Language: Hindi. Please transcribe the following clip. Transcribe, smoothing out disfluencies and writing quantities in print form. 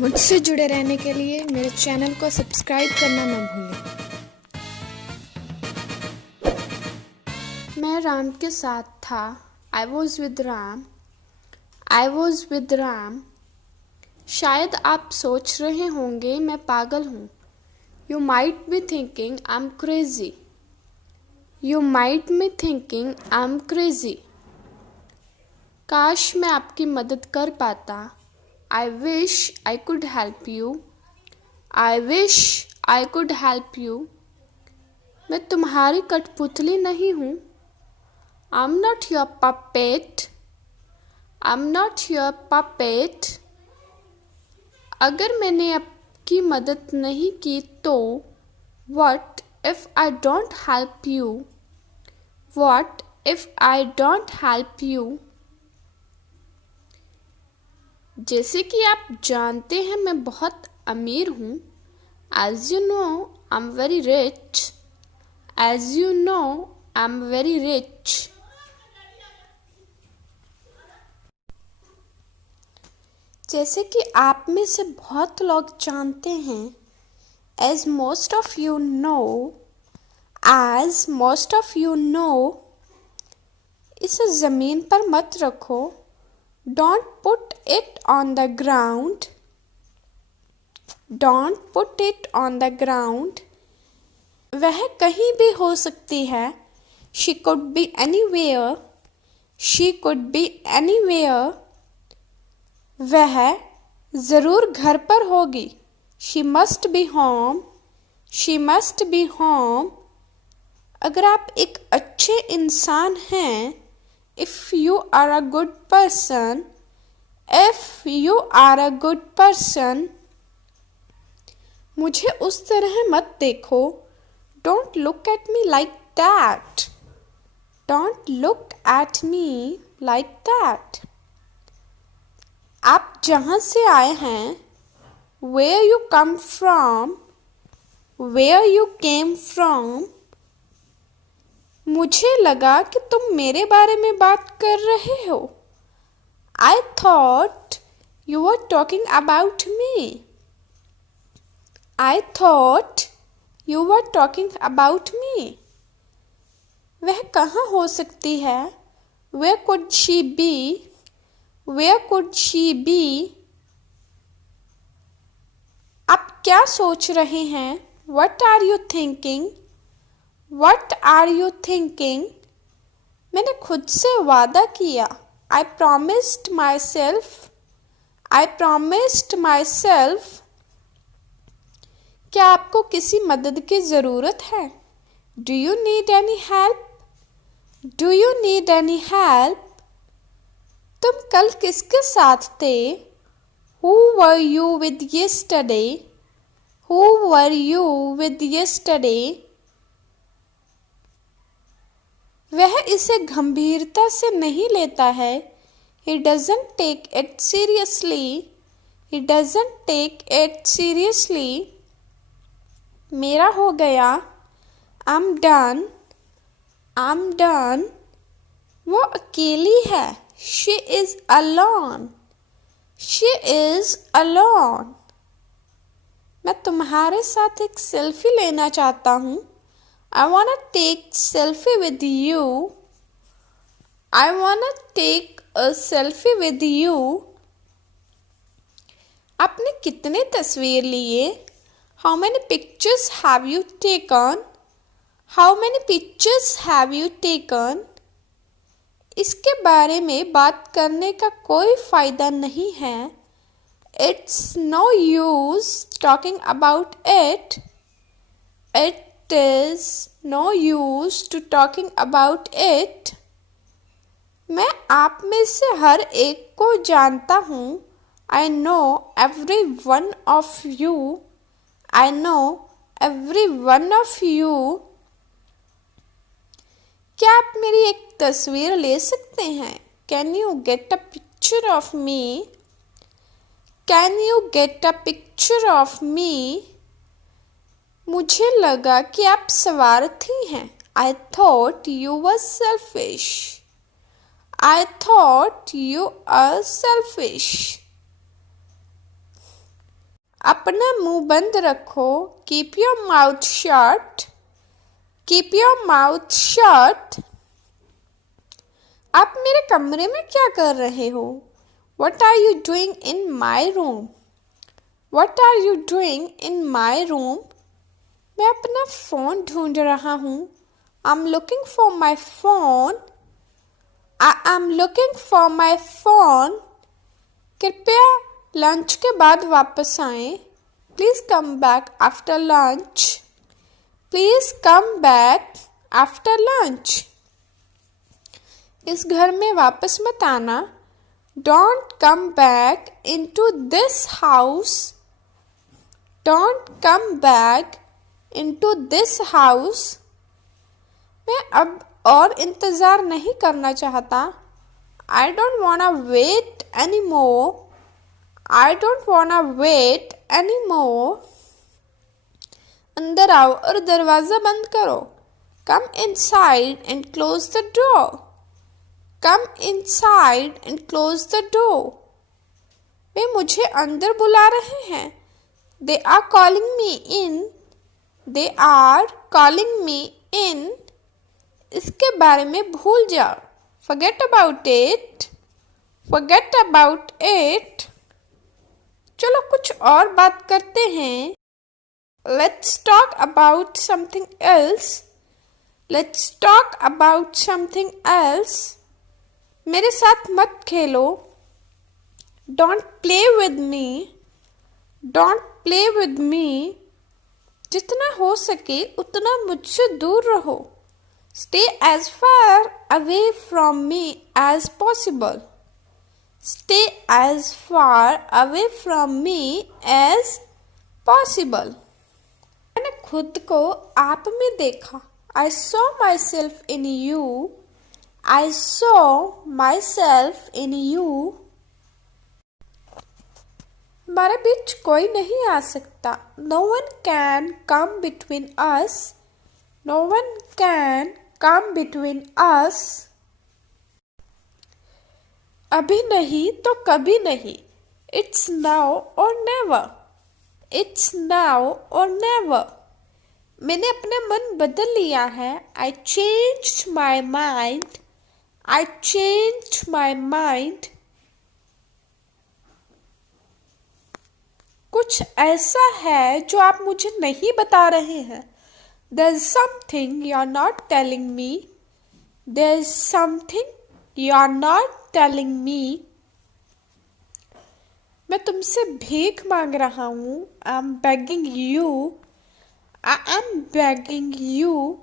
मुझसे जुड़े रहने के लिए मेरे चैनल को सब्सक्राइब करना न भूलें। मैं राम के साथ था। I was with Ram. I was with Ram. शायद आप सोच रहे होंगे मैं पागल हूँ। You might be thinking I am crazy. You might be thinking I am crazy. काश मैं आपकी मदद कर पाता। I wish I could help you. I wish I could help you. मैं तुम्हारी कठपुतली नहीं हूँ। I'm not your puppet. I'm not your puppet. अगर मैंने आपकी मदद नहीं की तो What if I don't help you? What if I don't help you? जैसे कि आप जानते हैं मैं बहुत अमीर हूँ। As you know, I'm very rich. As you know, I'm very rich. जैसे कि आप में से बहुत लोग जानते हैं। As most of you know, as most of you know, इसे ज़मीन पर मत रखो। Don't put it on the ground. Don't put it on the ground. वह कहीं भी हो सकती है। She could be anywhere. She could be anywhere. वह ज़रूर घर पर होगी। She must be home. She must be home. अगर आप एक अच्छे इंसान हैं, if you are a good person, if you are a good person, मुझे उस तरह मत देखो। Don't look at me like that. Don't look at me like that. आप जहाँ से आए हैं, where you come from, where you came from, मुझे लगा कि तुम मेरे बारे में बात कर रहे हो। I thought you were talking about me. I thought you were talking about me. वह कहाँ हो सकती है? Where could she be? Where could she be? आप क्या सोच रहे हैं? What are you thinking? What are you thinking? मैंने खुद से वादा किया। I promised myself. I promised myself. क्या आपको किसी मदद की ज़रूरत है? Do you need any help? Do you need any help? तुम कल किसके साथ थे? Who were you with yesterday? Who were you with yesterday? वह इसे गंभीरता से नहीं लेता है। He doesn't take it seriously. He doesn't take it seriously. मेरा हो गया। I'm done. I'm done. वो अकेली है। She is alone. She is alone. मैं तुम्हारे साथ एक सेल्फी लेना चाहता हूँ। I wanna take selfie with you. I wanna take a selfie with you. आपने कितने तस्वीर लिए? How many pictures have you taken? How many pictures have you taken? इसके बारे में बात करने का कोई फ़ायदा नहीं है। It's no use talking about it. It is no use to talking about it. मैं आप में से हर एक को जानता हूँ। I know every one of you. I know every one of you. क्या आप मेरी एक तस्वीर ले सकते हैं? Can you get a picture of me? Can you get a picture of me? मुझे लगा कि आप स्वार्थी हैं। I thought you were selfish. I thought you are selfish. अपना मुंह बंद रखो. Keep your mouth shut. Keep your mouth shut. आप मेरे कमरे में क्या कर रहे हो? What are you doing in my room? What are you doing in my room? मैं अपना फ़ोन ढूंढ रहा हूँ. I'm looking for my phone. I am looking for my phone. कृपया लंच के बाद वापस आएं. Please come back after lunch. Please come back after lunch. इस घर में वापस मत आना. Don't come back into this house. Don't come back into this house. मैं अब और इंतज़ार नहीं करना चाहता. I don't wanna wait anymore. I don't wanna wait anymore. अंदर आओ और दरवाज़ा बंद करो. Come inside and close the door. Come inside and close the door. वे मुझे अंदर बुला रहे हैं. They are calling me in. They are calling me in. इसके बारे में भूल जाओ. Forget about it. Forget about it. चलो कुछ और बात करते हैं. Let's talk about something else. Let's talk about something else. मेरे साथ मत खेलो. Don't play with me. Don't play with me. जितना हो सके उतना मुझसे दूर रहो. Stay as far away from me as possible. Stay as far away from me as possible. मैंने खुद को आप में देखा. I saw myself in you. I saw myself in you. हमारे बीच कोई नहीं आ सकता. No one can come between us. No one can come between us. अभी नहीं तो कभी नहीं. It's now or never. It's now or never. मैंने अपना मन बदल लिया है. I changed my mind. I changed my mind. कुछ ऐसा है जो आप मुझे नहीं बता रहे हैं. There's something you're not telling me. There's something you're not telling me. मैं तुमसे भीख मांग रहा हूँ. I'm begging you. I am begging you.